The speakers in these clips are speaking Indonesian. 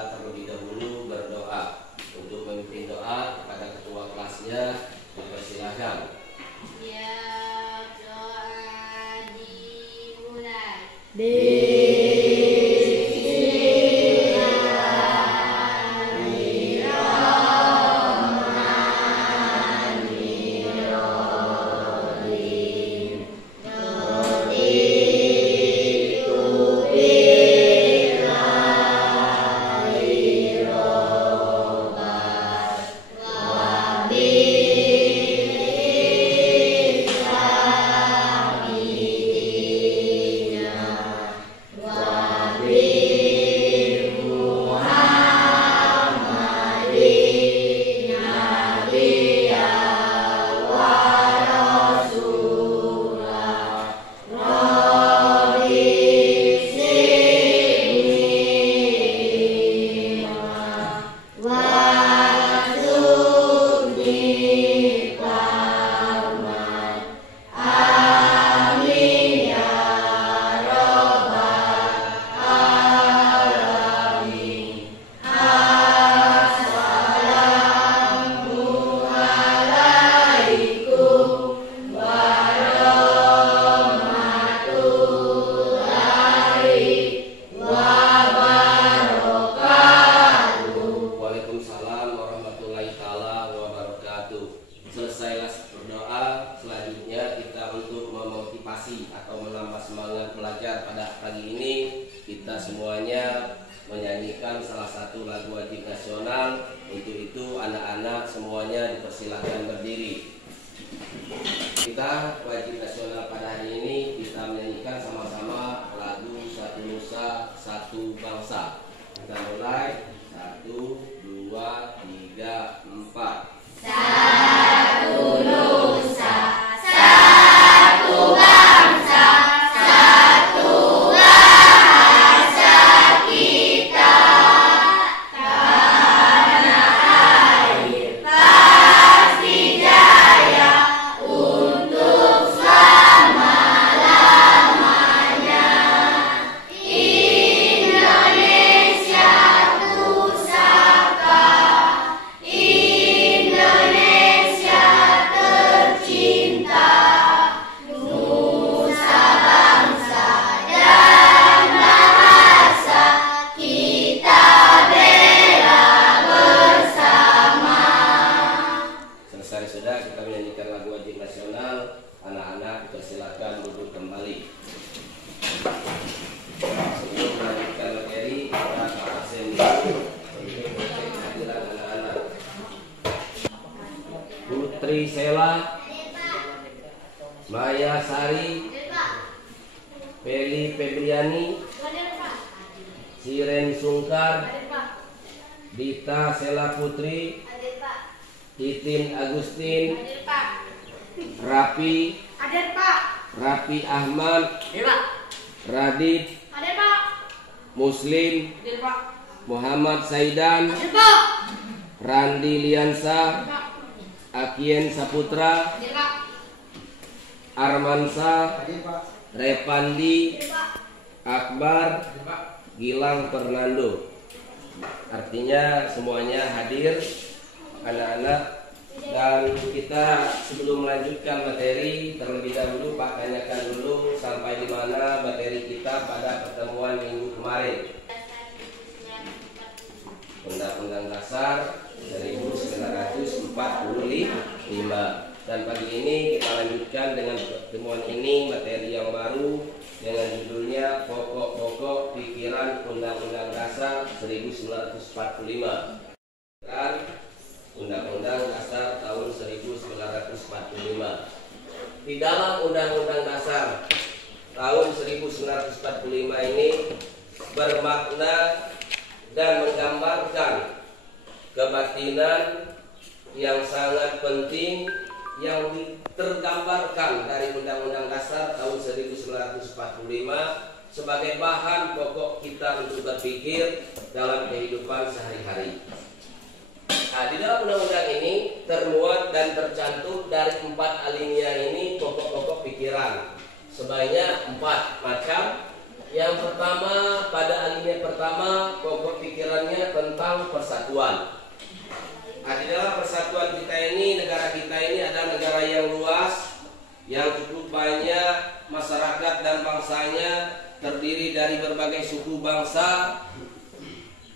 kita terlebih dahulu berdoa. Untuk memimpin doa kepada ketua kelasnya, dipersilahkan. Siap, doa dimulai. Selesailah berdoa, selanjutnya kita untuk memotivasi atau menambah semangat belajar pada pagi ini, kita semuanya menyanyikan salah satu lagu wajib nasional. Untuk itu anak-anak semuanya dipersilakan berdiri. Kita wajib nasional pada hari ini kita menyanyikan sama-sama lagu Satu Nusa Satu Bangsa. Kita mulai 1, 2, 3, 4. Satu nusa, satu bangsa, satu bahasa kita. Tanah air pasti jaya untuk selama-lamanya. Indonesia pusaka, Indonesia tercinta, nusa bangsa dan bahasa kita bela bersama. Selesai sudah kita menyanyikan lagu wajib nasional. Anak-anak persilakan duduk kembali. Sebelum melanjutkan materi, kita absen dulu untuk mengecek kehadiran anak-anak. Putri Sela, Maya Sari, Feli Febriani, Siren Sungkar, Dita Sela Putri, Titin Agustin, Rapi, Rapi Ahmad, Radit, Muslim, Muhammad Saidan, Randi Liansa, Akien Saputra, Armansa, Repandi, Akbar, Gilang Fernando. Artinya semuanya hadir anak-anak. Dan kita sebelum melanjutkan materi, terlebih dahulu Pak tanyakan dulu sampai di mana materi kita pada pertemuan minggu kemarin. Undang-Undang Dasar 1945. Dan pagi ini kita lanjutkan dengan pertemuan ini materi yang baru dengan judulnya Pokok-pokok Pikiran Undang-Undang Dasar 1945. Dan Undang-Undang Dasar tahun 1945. Di dalam Undang-Undang Dasar tahun 1945 ini bermakna dan menggambarkan kebatinan yang sangat penting yang tergambarkan dari Undang-Undang Dasar tahun 1945 sebagai bahan pokok kita untuk berpikir dalam kehidupan sehari-hari. Nah, di dalam undang-undang ini termuat dan tercantum dari 4 alinea ini pokok-pokok pikiran sebanyak 4 macam. Yang pertama, pada alinea pertama pokok pikirannya persatuan. Nah, di dalam persatuan kita ini, negara kita ini adalah negara yang luas, yang cukup banyak masyarakat dan bangsanya, terdiri dari berbagai suku bangsa.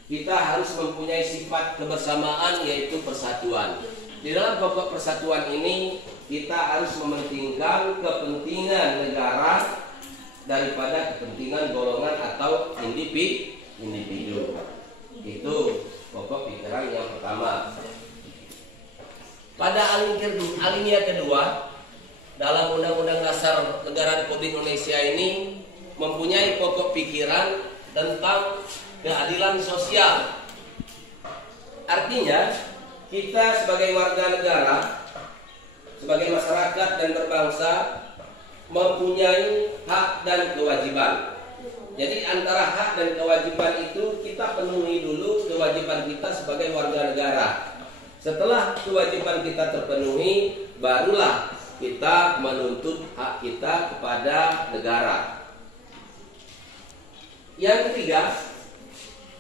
Kita harus mempunyai sifat kebersamaan, yaitu persatuan. Di dalam pokok persatuan ini kita harus mementingkan kepentingan negara daripada kepentingan golongan atau individu. Itu pokok pikiran yang pertama. Pada alinea kedua, dalam Undang-Undang Dasar Negara Republik Indonesia ini mempunyai pokok pikiran tentang keadilan sosial. Artinya, kita sebagai warga negara, sebagai masyarakat dan berbangsa, mempunyai hak dan kewajiban. Jadi antara hak dan kewajiban itu kita penuhi dulu kewajiban kita sebagai warga negara. Setelah kewajiban kita terpenuhi, barulah kita menuntut hak kita kepada negara. Yang ketiga,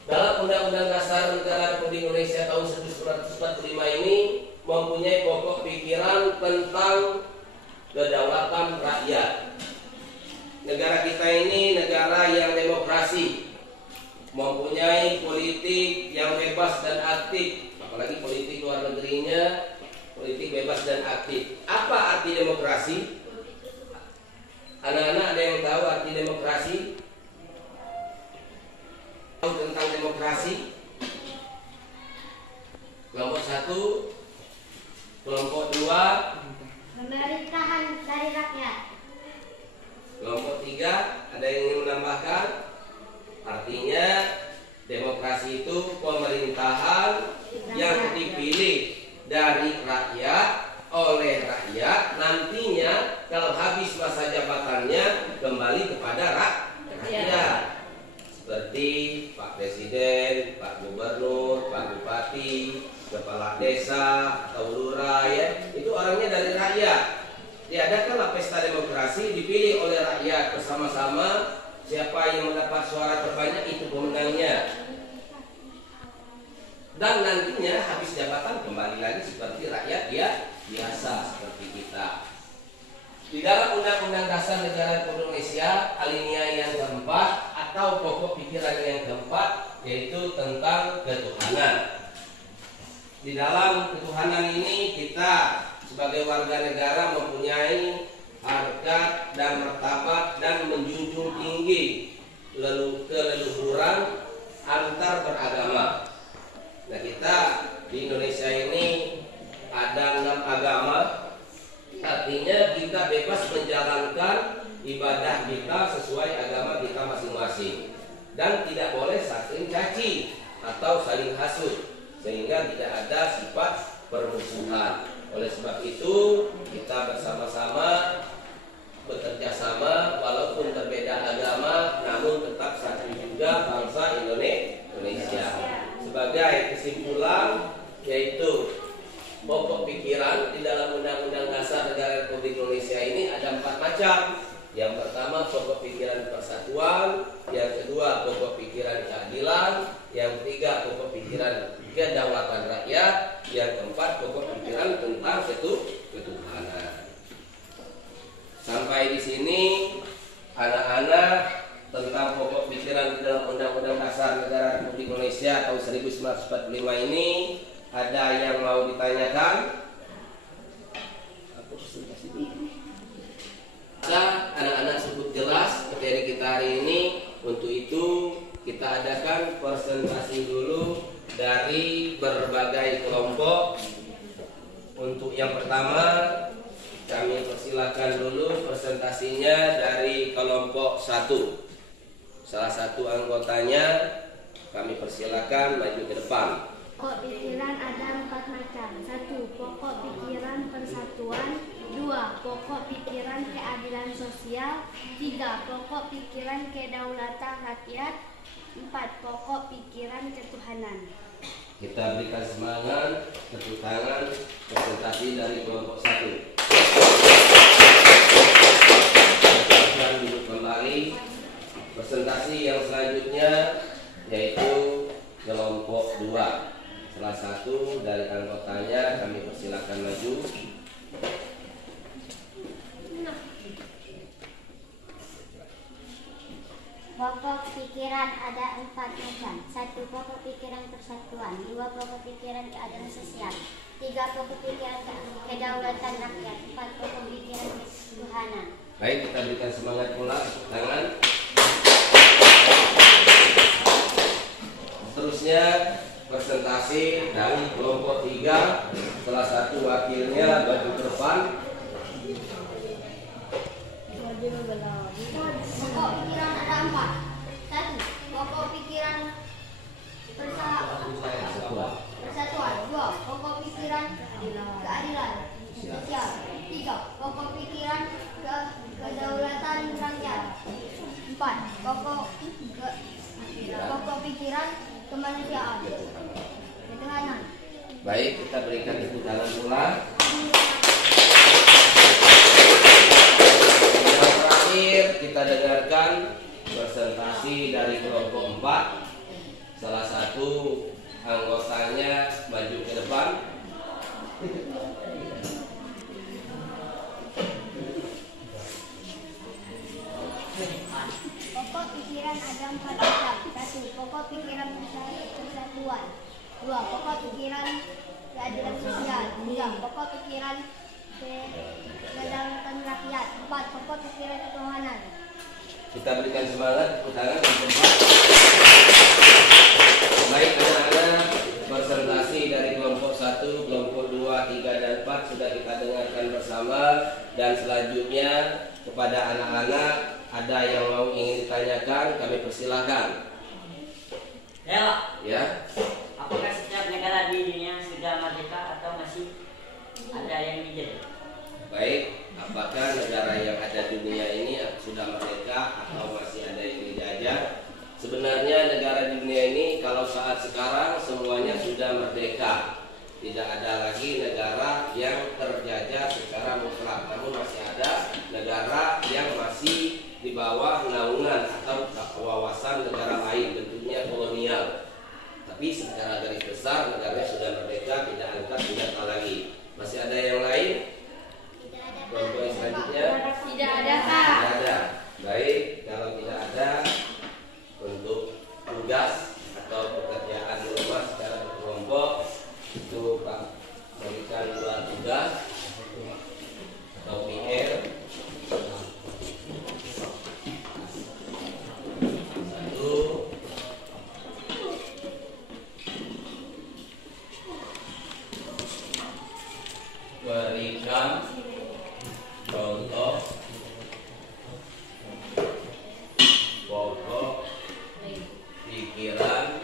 dalam Undang-Undang Dasar Negara Republik Indonesia tahun 1945 ini mempunyai pokok pikiran tentang kedaulatan rakyat. Negara kita ini negara yang demokrasi, mempunyai politik yang bebas dan aktif, apalagi politik luar negerinya, politik bebas dan aktif. Apa arti demokrasi? Anak-anak ada yang tahu arti demokrasi? Tahu tentang demokrasi? Kelompok 1, kelompok 2, Pemerintahan dari rakyat. kelompok 3, ada yang ingin menambahkan? Artinya demokrasi itu pemerintahan yang dipilih dari rakyat, oleh rakyat, nantinya kalau habis masa jabatannya kembali kepada rakyat. Seperti Pak Presiden, Pak Gubernur, Pak Bupati, Kepala Desa, atau Lurah, ya, itu orangnya dari rakyat. Diadakanlah pesta demokrasi, dipilih oleh rakyat bersama-sama. Siapa yang mendapat suara terbanyak itu pemenangnya. Dan nantinya habis jabatan kembali lagi seperti rakyat dia biasa seperti kita. Di dalam Undang-Undang Dasar Negara Republik Indonesia alinea yang keempat atau pokok pikiran yang keempat yaitu tentang ketuhanan. Di dalam ketuhanan ini kita sebagai warga negara mempunyai harkat dan martabat dan menjunjung tinggi keleluhuran antar beragama. Nah, kita di Indonesia ini ada 6 agama, artinya kita bebas menjalankan ibadah kita sesuai agama kita masing-masing dan tidak boleh saling caci atau saling hasut sehingga tidak ada sifat permusuhan. Oleh sebab itu kita bersama-sama bekerja sama walaupun berbeda agama namun tetap satu juga bangsa Indonesia. Sebagai kesimpulan yaitu pokok pikiran di dalam Undang-Undang Dasar Negara Republik Indonesia ini ada 4 macam. Yang pertama pokok pikiran persatuan, yang kedua pokok pikiran keadilan, yang ketiga pokok pikiran kedaulatan rakyat, yang keempat pokok pikiran tentang ketuhanan. Sampai di sini anak-anak tentang pokok pikiran di dalam Undang-Undang Dasar Negara Republik Indonesia tahun 1945 ini ada yang mau ditanyakan? Ada anak-anak cukup jelas materi kita hari ini. Untuk itu kita adakan presentasi dulu dari berbagai kelompok. Untuk yang pertama kami persilakan dulu presentasinya dari kelompok 1. Salah satu anggotanya kami persilakan maju ke depan. Pokok pikiran ada 4 macam. 1. Pokok pikiran persatuan. 2. Pokok pikiran keadilan sosial. 3. Pokok pikiran kedaulatan rakyat. 4. Pokok pikiran ketuhanan. Kita berikan semangat, tepuk tangan presentasi dari kelompok 1. Kita duduk kembali. Presentasi yang selanjutnya yaitu kelompok 2. kelas 1 dari anggotanya kami persilakan maju. Pokok pikiran ada 4 macam. 1. Pokok pikiran persatuan. 2. Pokok pikiran keadilan sosial. 3. Pokok pikiran kedaulatan rakyat. 4. Pokok pikiran ketuhanan. Baik, kita berikan semangat pula tangan. Seterusnya presentasi dari kelompok 3. Salah satu wakilnya maju ke depan. Pokok pikiran ada 4. 1. Pokok pikiran persatuan. 2. Pokok pikiran keadilan sosial. 3. Pokok pikiran kedaulatan rakyat. 4. Pokok pikiran kemanusiaan. Ketuhanan. Baik, kita berikan tepuk tangan pula. Yang terakhir kita dengarkan presentasi dari kelompok 4. Salah satu anggotanya maju ke depan. Pokok pikiran ada 4 macam. 1. Pokok pikiran persatuan. 2. Pokok pikiran keadilan sosial. 3. Pokok pikiran kedaulatan rakyat. 4. Pokok pikiran ketuhanan. Kita berikan semangat, tepuk tangan yang keempat. Baik anak-anak, presentasi dari kelompok 1, kelompok 2, 3, dan 4 sudah kita dengarkan bersama. Dan selanjutnya kepada anak-anak ada yang mau ingin ditanyakan, kami persilahkan. Ya, Pak. Ya. Apakah setiap negara di dunia sudah merdeka atau masih ada yang dijajah? Baik, apakah negara yang ada di dunia ini sudah merdeka atau masih ada yang dijajah? Sebenarnya negara di dunia ini kalau saat sekarang semuanya sudah merdeka. Tidak ada lagi negara yang terjajah secara mutlak. Namun masih ada negara yang masih di bawah naungan atau wawasan negara lain, bentuknya kolonial. Tapi secara garis besar negaranya sudah merdeka, tidak angkat senjata lagi. Masih ada yang lain? Kelompok yang selanjutnya? Tidak ada, Kak. Tidak ada. Baik, kalau tidak ada, untuk tugas atau pekerjaan di rumah secara berkelompok itu Pak berikan 2 tugas atau PR. 1. Berikan contoh pokok pikiran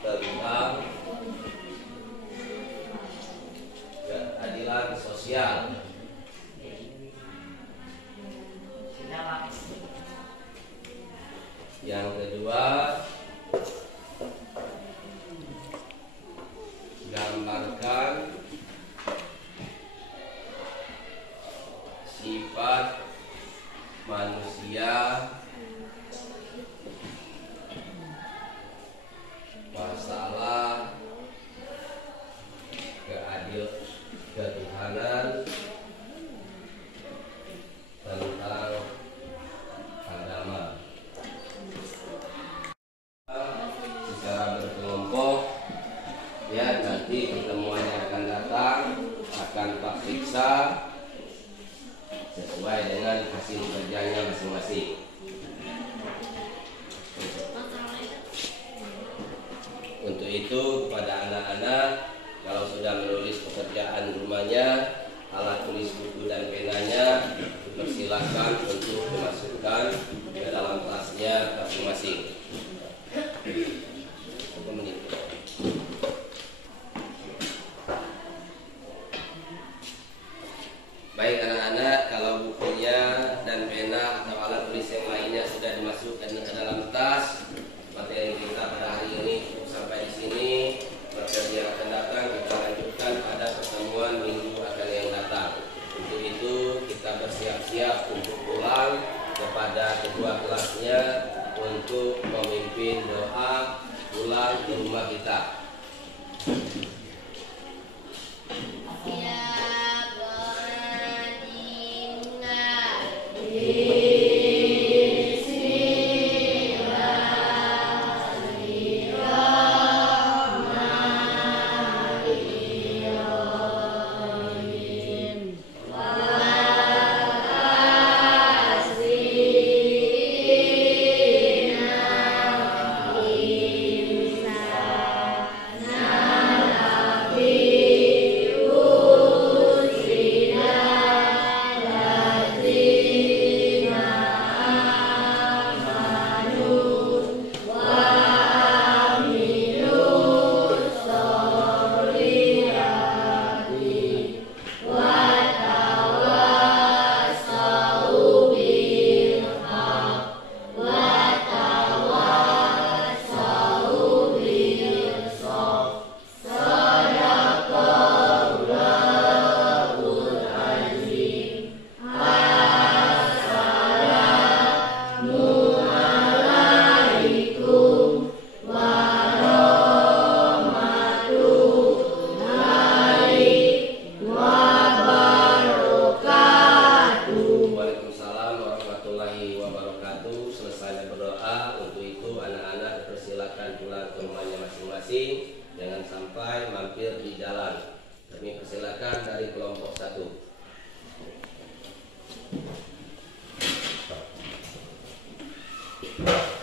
tentang keadilan sosial. Sudah, Pak. Yang kedua, gambarkan sifat manusia, masalah ketuhanan, tentang agama. Secara berkelompok, ya nanti pertemuannya akan datang, akan Pak periksa sesuai dengan hasil kerjanya masing-masing. Untuk itu kepada anak-anak, kalau sudah menulis pekerjaan rumahnya, alat tulis buku dan penanya dipersilahkan untuk dimasukkan ke dalam tasnya masing-masing. Berapa menit? Baik anak-anak, kalau bukunya dan pena atau alat tulis yang lainnya sudah dimasukkan ke dalam tas, materi kita pada hari ini cukup sampai di sini. Materi yang akan datang kita lanjutkan pada pertemuan minggu akan yang datang. Untuk itu kita bersiap-siap untuk pulang kepada kedua kelasnya untuk memimpin doa pulang ke rumah kita. Siap doa dimulai. Waalaikumsalam warahmatullahi wabarakatuh. Selesai berdoa, untuk itu anak-anak dipersilakan pulang ke rumahnya masing-masing. Jangan sampai mampir di jalan. Kami persilakan dari kelompok 1.